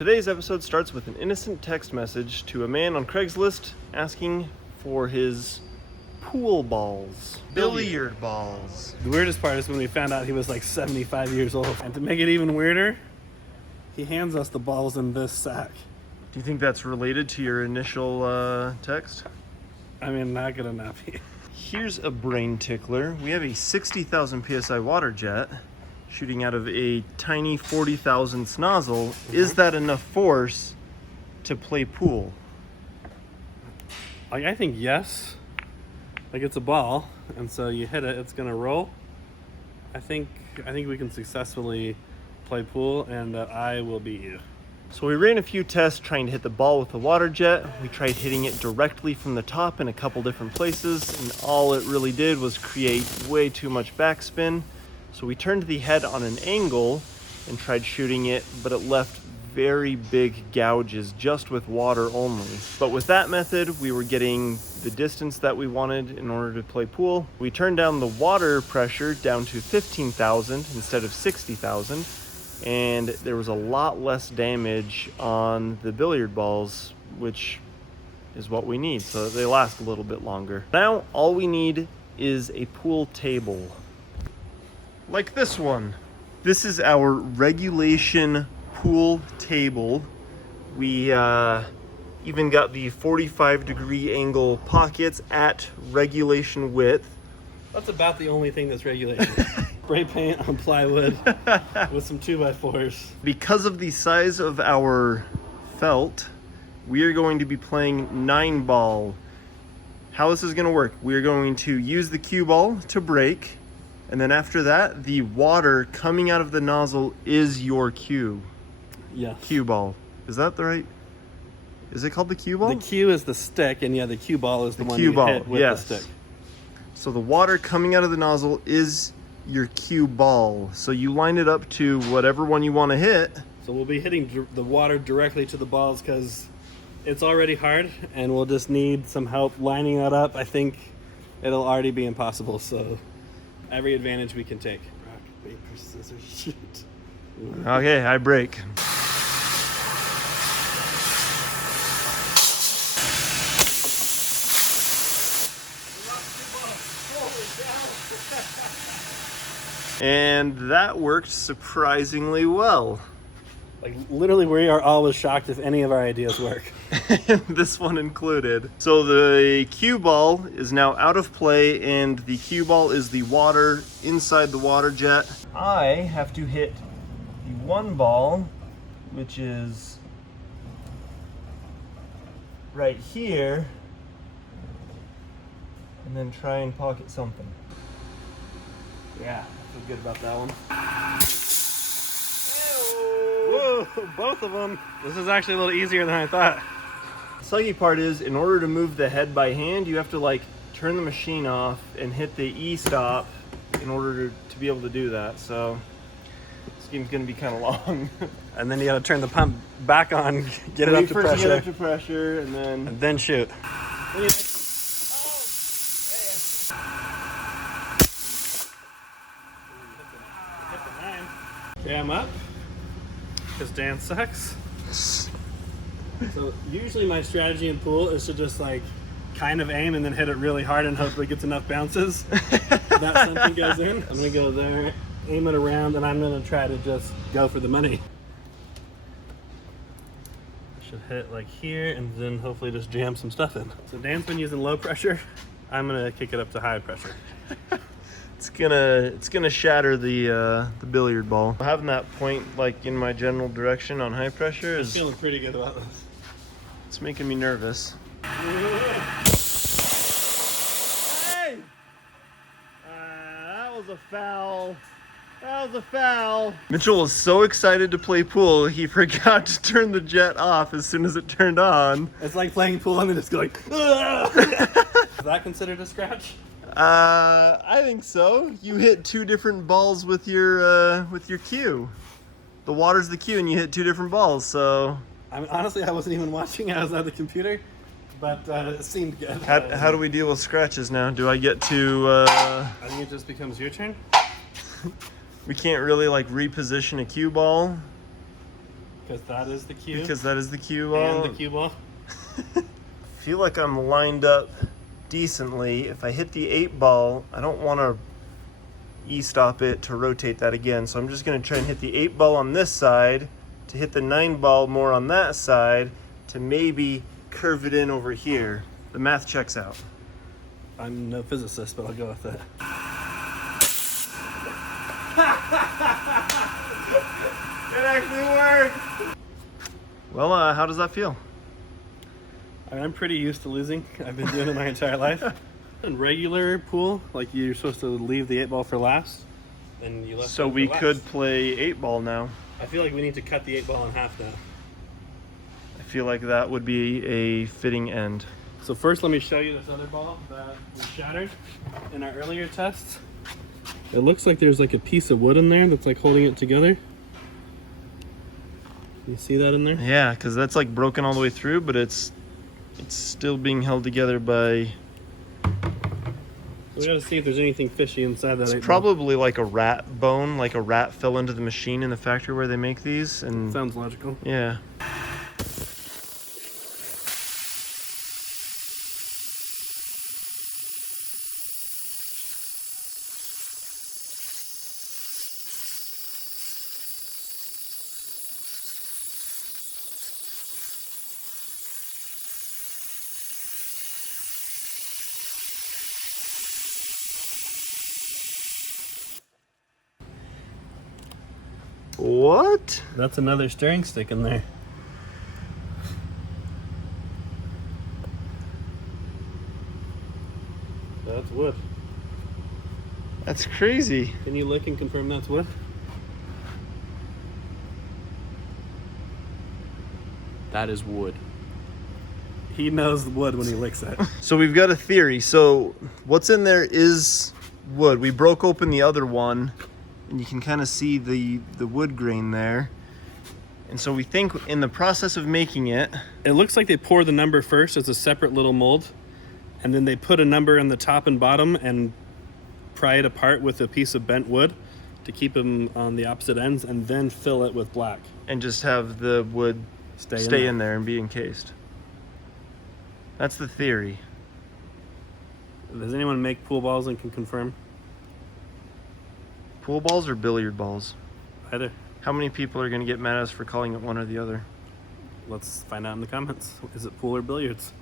Today's episode starts with an innocent text message to a man on Craigslist asking for his pool balls. Billiard balls. The weirdest part is when we found out he was like 75 years old. And to make it even weirder, he hands us the balls in this sack. Do you think that's related to your initial text? I mean, not gonna not be. Here's a brain tickler. We have a 60,000 PSI Waterjet shooting out of a tiny 40,000 nozzle. Is that enough force to play pool? Like, I think yes. Like, it's a ball, and so you hit it, it's gonna roll. I think we can successfully play pool, and I will beat you. So we ran a few tests trying to hit the ball with the water jet. We tried hitting it directly from the top in a couple different places, and all it really did was create way too much backspin. So we turned the head on an angle and tried shooting it, but it left very big gouges just with water only. But with that method, we were getting the distance that we wanted in order to play pool. We turned down the water pressure down to 15,000 instead of 60,000. And there was a lot less damage on the billiard balls, which is what we need, so they last a little bit longer. Now, all we need is a pool table. Like this one. This is our regulation pool table. We even got the 45-degree angle pockets at regulation width. That's about the only thing that's regulated. Spray paint on plywood with some 2x4s. Because of the size of our felt, we are going to be playing 9-ball. How this is going to work, we are going to use the cue ball to break, and then after that, the water coming out of the nozzle is your cue. Yes. Cue ball. Is that the right? Is it called the cue ball? The cue is the stick, and yeah, the cue ball is the one cue you ball, hit with yes. the stick. So the water coming out of the nozzle is your cue ball. So you line it up to whatever one you want to hit. So we'll be hitting the water directly to the balls because it's already hard, and we'll just need some help lining that up. I think it'll already be impossible, so every advantage we can take. Rock, paper, scissors, shoot. Okay, I break. And that worked surprisingly well. Like, literally, we are always shocked if any of our ideas work. This one included. So the cue ball is now out of play, and the cue ball is the water inside the water jet. I have to hit the one ball, which is right here, and then try and pocket something. Yeah, I feel good about that one. Whoa, both of them. This is actually a little easier than I thought. The sucky part is, in order to move the head by hand, you have to like turn the machine off and hit the E-stop in order to be able to do that. So this game's gonna be kind of long. And then you gotta turn the pump back on, get it Wait up to first pressure. to get up to pressure, and then shoot. Okay, I'm up. Because Dan sucks. So usually my strategy in pool is to just like kind of aim and then hit it really hard and hope it gets enough bounces that something goes in. I'm gonna go there, aim it around, and I'm gonna try to just go for the money. I should hit like here and then hopefully just jam some stuff in. So Dan's been using low pressure. I'm gonna kick it up to high pressure. it's gonna shatter the billiard ball. Having that point like in my general direction on high pressure I'm is feeling pretty good about this. it's making me nervous. Hey! That was a foul. That was a foul. Mitchell was so excited to play pool, he forgot to turn the jet off as soon as it turned on. It's like playing pool and then it's going, "Ugh." Is that considered a scratch? I think so. You hit two different balls with your cue. The water's the cue, and you hit two different balls. So I mean, honestly, I wasn't even watching. I was at the computer, but it seemed good. how do we deal with scratches now? Do I get to? I think it just becomes your turn. We can't really like reposition a cue ball. Because that is the cue. Because that is the cue ball. And the cue ball. Feel like I'm lined up decently. If I hit the 8 ball, I don't want to e-stop it to rotate that again. So I'm just going to try and hit the 8 ball on this side, to hit the 9 ball more on that side, to maybe curve it in over here. The math checks out. I'm no physicist, but I'll go with that. It actually worked! Well, how does that feel? I mean, I'm pretty used to losing. I've been doing it my entire life. In regular pool, like you're supposed to leave the 8 ball for last, and you left. So one for we last. could play 8 ball now. I feel like we need to cut the 8 ball in half now. I feel like that would be a fitting end. So first, let me show you this other ball that we shattered in our earlier tests. It looks like there's like a piece of wood in there that's like holding it together. You see that in there? Yeah, because that's like broken all the way through, but it's still being held together by... We gotta see if there's anything fishy inside that. It's probably like a rat bone, like a rat fell into the machine in the factory where they make these. And Sounds logical. yeah. What? That's another steering stick in there. That's wood. That's crazy. Can you lick and confirm that's wood? That is wood. He knows wood when he licks it. So we've got a theory. So what's in there is wood. We broke open the other one, and you can kind of see the wood grain there. And so we think in the process of making it... It looks like they pour the number first as a separate little mold, and then they put a number in the top and bottom and pry it apart with a piece of bent wood to keep them on the opposite ends, and then fill it with black. And just have the wood Stay in there and be encased. That's the theory. Does anyone make pool balls and can confirm? Pool balls or billiard balls? Either. How many people are going to get mad at us for calling it one or the other? Let's find out in the comments. Is it pool or billiards?